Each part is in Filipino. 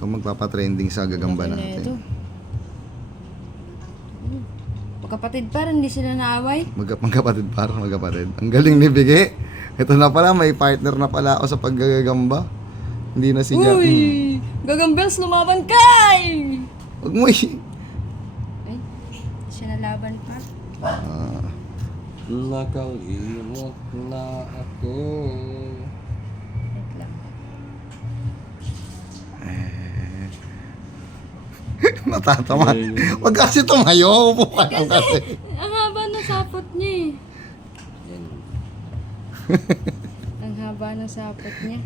Ikaw magpapatrending sa gagamba Laki na ito. natin. Magkapatid pa rin, hindi sila naaway. Magkapatid para magkapatid. Ang galing ni Bigay. Ito na pala, may partner na pala ako sa paggagamba. Hindi na si Jack. Uy! Gagambels, lumaban kay! Huwag mo Ay, siya nalaban pa. Nakalimot na ako. Wait lang. Natataman. Huwag kasi tumayo. Upo ka lang kasi. Ang haba ng sapot niya eh. Yan. Ang haba ng sapot niya.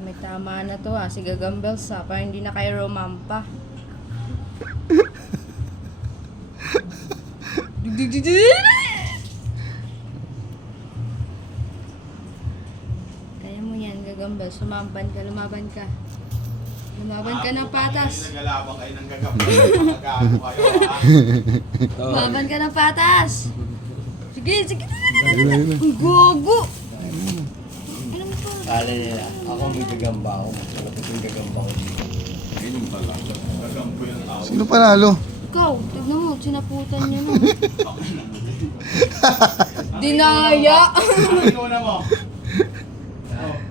May tama na to si Gagambels para hindi na kayo romampa. Kaya mo yan, Gagambels. Lumaban ka. Lumaban ka ng patas. Nagalabang kayo ng gagamba. Magago kayo, ha? Lumaban ka ng patas. Sige. Ayun na, ayun na. Uy, gogo. Alam mo pa. Kala nila, ako may gagamba ako. Malapit yung gagamba ko dito. Ganun pala. Gagampo yung tao. Sino panalo? Ikaw, tignan mo, sinaputan niya na. Dinaya. Ano na mo?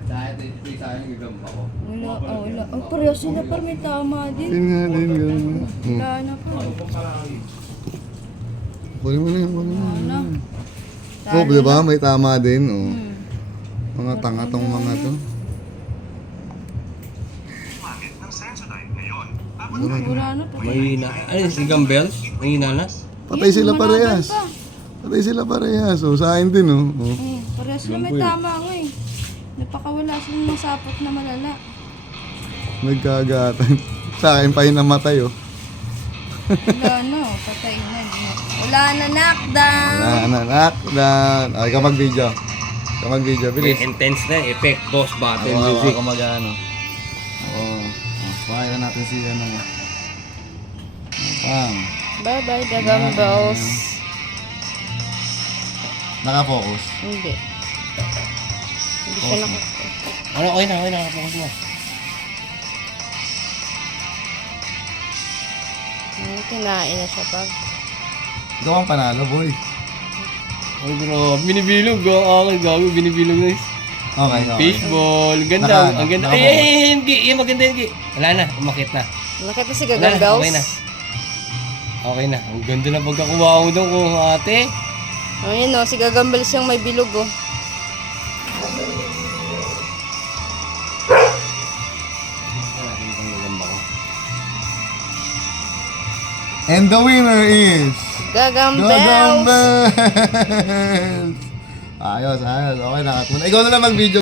Dahil ito yung sa akin yung gagamba ko. Wala. Oh, pareho sila par may tama din. Yun nga din. Ganun. Wala na pa. Kunin mo na yan. Kunin mo Ano? na. Oh, di ba? May tama din. Oh. Hmm. Mga tanga tong mga to. Wala na pa. Mahina. Ano si Gambels? Mahina na? Patay sila Lumalaban parehas. pa. Patay sila parehas. Oh, sa akin din, oh. Oh. Pareho sila may tama nga eh. Napakawala silang masapot na malala. Nagkagatan. Sa akin pa yung namatay, oh. Wala na, patay na. Wala na, knockdown. Knockdown. Ay, ka mag-video. Ka mag-video. Bilis. Intense na effect, boss, battle Oo, music. ako mag-ano. Oo. Pakailan natin si ano. Bam. Bye-bye, Gagambels. Naka-focus. Hindi. Hindi siya Ano, okay na, focus mo. Kinain na siya pag. Ikaw ang panalo, boy. Ay, bro, binibilog. Gago, binibilog na yun. Okay, okay. Fishball, ganda, Naka- ang ganda. naka- Ay, Gi, maganda yun, Gi. Wala na, umakit na. Nakita si Wala na, Gagambels? okay na. Okay na, ang ganda na pagkakuha ko doon kung ate. Ayun o, si Gagambels yung may bilog oh. And the winner is... Gagambels! Gagambels! Ayos. Okay, nakat mo na. Ikaw na lang mag-video.